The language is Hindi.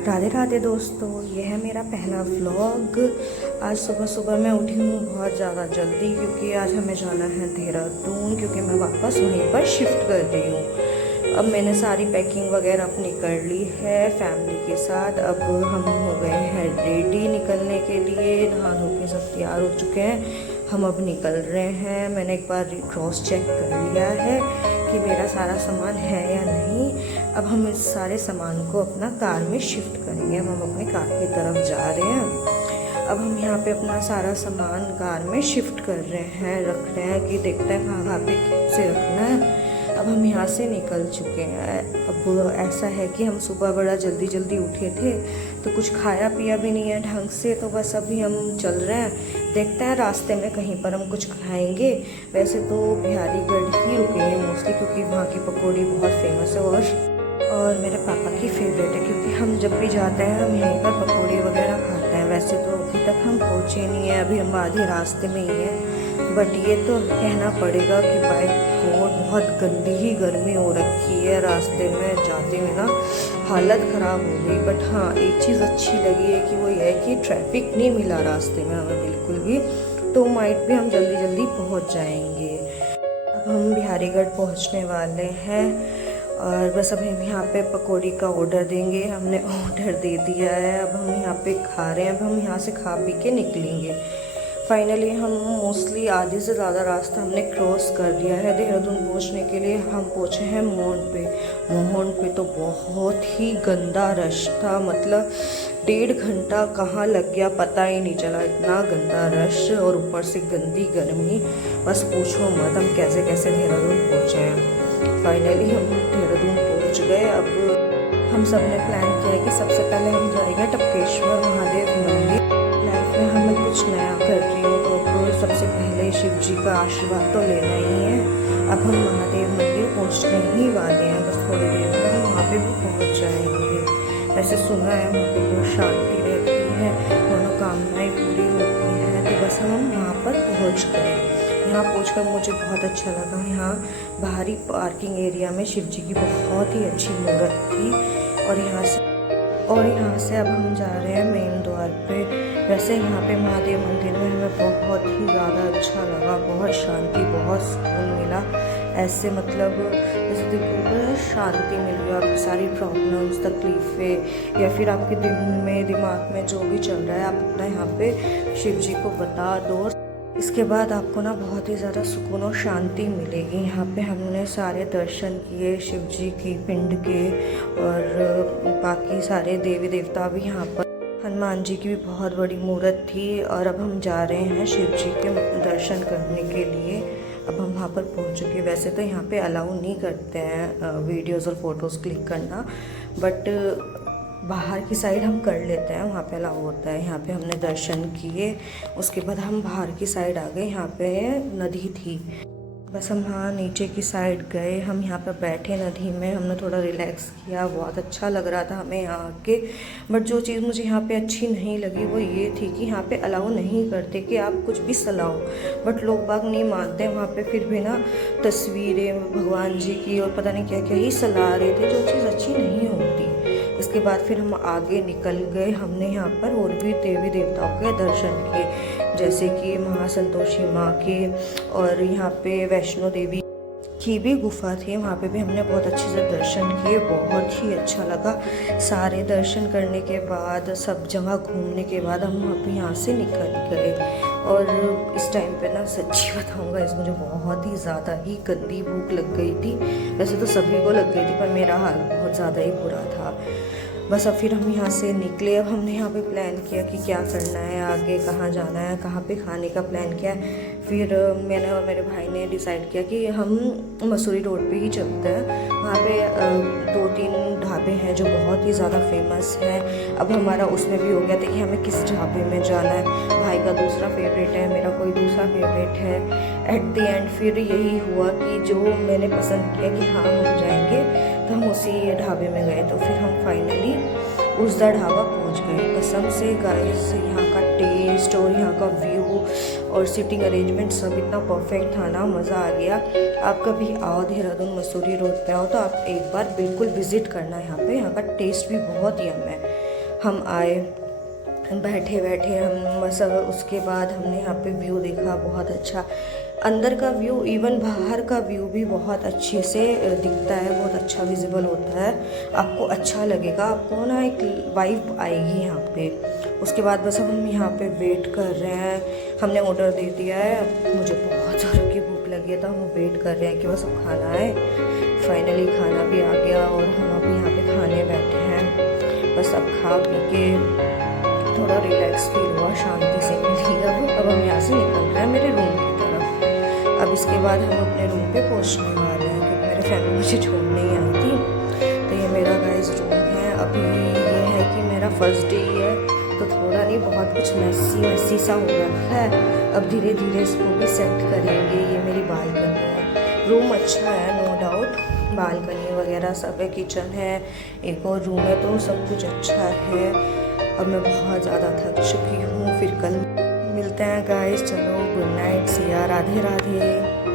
राधे राधे दोस्तों, ये है मेरा पहला व्लॉग। आज सुबह सुबह मैं उठी हूँ बहुत ज़्यादा जल्दी क्योंकि आज हमें जाना है देहरादून, क्योंकि मैं वापस वहीं पर शिफ्ट कर रही हूँ। अब मैंने सारी पैकिंग वगैरह अपनी कर ली है फैमिली के साथ। अब हम हो गए हैं रेडी निकलने के लिए, नहा धो के सब तैयार हो चुके हैं। हम अब निकल रहे हैं। मैंने एक बार क्रॉस चेक कर लिया है कि मेरा सारा सामान है या नहीं। अब हम इस सारे सामान को अपना कार में शिफ्ट करेंगे। अब हम अपने कार की तरफ जा रहे हैं। अब हम यहाँ पे अपना सारा सामान कार में शिफ्ट कर रहे हैं, रख रहे हैं कि देखते हैं कहाँ पे से रखना है। अब हम यहाँ से निकल चुके हैं। अब ऐसा है कि हम सुबह बड़ा जल्दी जल्दी उठे थे तो कुछ खाया पिया भी नहीं है ढंग से, तो बस अभी हम चल रहे हैं। देखते हैं रास्ते में कहीं पर हम कुछ खाएंगे। वैसे तो बिहारीगढ़ ही रुकेंगे मोस्टली, क्योंकि वहाँ की पकौड़ी बहुत फेमस है और मेरे पापा की फेवरेट है, क्योंकि हम जब भी जाते हैं हम यहीं पर पकौड़ी वगैरह खाते हैं। वैसे तो अभी तक हम पहुँचे नहीं हैं, अभी हम आधे रास्ते में ही हैं। बट ये तो कहना पड़ेगा कि बाइक को बहुत गंदी ही गर्मी हो रखी है। रास्ते में जाते में ना हालत ख़राब हो गई। बट हाँ, एक चीज़ अच्छी लगी है कि वो ये है कि ट्रैफिक नहीं मिला रास्ते में हमें बिल्कुल भी, तो माइट भी हम जल्दी जल्दी पहुंच जाएंगे। अब हम बिहारीगढ़ पहुंचने वाले हैं और बस अभी यहाँ पे पकौड़ी का ऑर्डर देंगे। हमने ऑर्डर दे दिया है, अब हम यहाँ पे खा रहे हैं। अब हम यहाँ से खा पी के निकलेंगे। फाइनली हम मोस्टली आधे से ज़्यादा रास्ता हमने क्रॉस कर दिया है। देहरादून पहुँचने के लिए हम पहुँचे हैं मोहन पे तो बहुत ही गंदा रश था। मतलब 1.5 घंटा कहाँ लग गया पता ही नहीं चला, इतना गंदा रश और ऊपर से गंदी गर्मी, बस पूछो मत। हम कैसे कैसे देहरादून पहुँचे हैं। फाइनली हम देहरादून पहुँच गए। अब हम सब ने प्लान किया है कि सबसे पहले हम जाएंगे टपकेश्वर महादेव मंदिर। लाइफ में हमें कुछ नया कर रही हूँ तो सबसे पहले शिव जी का आशीर्वाद तो लेना ही है। अब हम महादेव मंदिर पहुँचने ही वाले हैं, बस थोड़ी देर में हम वहाँ पे भी पहुँच जाएंगे। वैसे सुना है वहाँ पे बहुत शांति रहती है, मनोकामनाएं पूरी होती हैं, तो बस हम वहाँ पर पहुँच गए। यहाँ पहुँचकर मुझे बहुत अच्छा लगा। यहाँ बाहरी पार्किंग एरिया में शिव जी की बहुत ही अच्छी मूर्त थी और यहाँ से अब हम जा रहे हैं मेन द्वार पे। वैसे यहाँ पे महादेव मंदिर में हमें बहुत ही ज़्यादा अच्छा लगा, बहुत शांति, बहुत सुकून मिला। ऐसे मतलब जैसे बिल्कुल शांति मिल गई। आपकी सारी प्रॉब्लम्स, तकलीफ़ें या फिर आपके दिमाग में जो भी चल रहा है आप अपना यहाँ पे शिव जी को बता दो। इसके बाद आपको ना बहुत ही ज़्यादा सुकून और शांति मिलेगी। यहाँ पे हमने सारे दर्शन किए शिव जी की पिंड के, और बाकी सारे देवी देवता भी यहाँ पर। हनुमान जी की भी बहुत बड़ी मूर्त थी। और अब हम जा रहे हैं शिव जी के दर्शन करने के लिए। अब हम वहाँ पर पहुँच चुके। वैसे तो यहाँ पे अलाउ नहीं करते हैं वीडियोज़ और फ़ोटोज़ क्लिक करना, बट बाहर की साइड हम कर लेते हैं, वहाँ पे अलाउ होता है। यहाँ पे हमने दर्शन किए, उसके बाद हम बाहर की साइड आ गए। यहाँ पे नदी थी, बस हम हाँ नीचे की साइड गए। हम यहाँ पे बैठे नदी में, हमने थोड़ा रिलैक्स किया, बहुत अच्छा लग रहा था हमें यहाँ आके। बट जो चीज़ मुझे यहाँ पे अच्छी नहीं लगी वो ये थी कि यहाँ पे अलाउ नहीं करते कि आप कुछ भी सलाओ, बट लोग बाग नहीं मानते वहाँ पे, फिर भी ना तस्वीरें भगवान जी की और पता नहीं क्या क्या ही सला रहे थे, जो चीज़ अच्छी नहीं होती। इसके बाद फिर हम आगे निकल गए। हमने यहाँ पर और भी देवी देवताओं के दर्शन किए, जैसे कि महासंतोषी माँ के, और यहाँ पे वैष्णो देवी की भी गुफा थी, वहाँ पे भी हमने बहुत अच्छे से दर्शन किए, बहुत ही अच्छा लगा। सारे दर्शन करने के बाद, सब जगह घूमने के बाद हम यहाँ से निकल गए। और इस टाइम पे ना सच्ची बताऊँगा, इस मुझे बहुत ही ज़्यादा ही गंदी भूख लग गई थी। वैसे तो सभी को लग गई थी, पर मेरा हाल बहुत ज़्यादा ही बुरा था। बस अब फिर हम यहाँ से निकले। अब हमने यहाँ पे प्लान किया कि क्या करना है आगे, कहाँ जाना है, कहाँ पे खाने का प्लान किया। फिर मैंने और मेरे भाई ने डिसाइड किया कि हम मसूरी रोड पे ही चलते हैं। वहाँ पे 2-3 ढाबे हैं जो बहुत ही ज़्यादा फेमस हैं। अब हमारा उसमें भी हो गया था कि हमें किस ढाबे में जाना है। भाई का दूसरा फेवरेट है, मेरा कोई दूसरा फेवरेट है। एट द एंड फिर यही हुआ कि जो मैंने पसंद किया कि हाँ हम जाएंगे, तो हम उसी ढाबे में गए। तो फिर हम फाइनली उसदा ढाबा पहुंच गए। कसम से गाइस, यहाँ का टेस्ट और यहाँ का व्यू और सीटिंग अरेंजमेंट सब इतना परफेक्ट था ना, मज़ा आ गया। आप कभी आओ देहरादून मसूरी रोड पे आओ तो आप एक बार बिल्कुल विज़िट करना यहाँ पे। यहाँ का टेस्ट भी बहुत यम है। हम आए, बैठे बैठे हम बस। उसके बाद हमने यहाँ पे व्यू देखा, बहुत अच्छा अंदर का व्यू, इवन बाहर का व्यू भी बहुत अच्छे से दिखता है, बहुत अच्छा विजिबल होता है। आपको अच्छा लगेगा, आपको ना एक वाइब आएगी यहाँ पे। उसके बाद बस हम यहाँ पे वेट कर रहे हैं, हमने ऑर्डर दे दिया है, मुझे बहुत ज़ोरों की भूख लगी है तो हम वेट कर रहे हैं कि बस अब खाना आए। फाइनली खाना भी आ गया और हम अब यहाँ पे खाने बैठे हैं। बस अब खा पी के थोड़ा रिलैक्स फील हुआ, शांति से मिली। अब हम यहाँ से निकल रहे हैं मेरे रूम की तरफ। अब इसके बाद हम अपने रूम पे पहुँचने वाले हैं क्योंकि मेरे फैमिली मुझे छोड़ने ही आई थी। तो ये मेरा गाइस रूम है। अभी ये है कि मेरा फर्स्ट डे है तो थोड़ा नहीं बहुत कुछ मैसी सा हो रखा है। अब धीरे धीरे इसको भी सेट करेंगे। ये मेरी बालकनी है, रूम अच्छा है नो डाउट, बालकनी वगैरह सब है, किचन है, एक और रूम है, तो सब कुछ अच्छा है। अब मैं बहुत ज़्यादा थक चुकी हूँ, फिर कल मिलते हैं गाइस। चलो गुड नाइट, सिया, राधे राधे।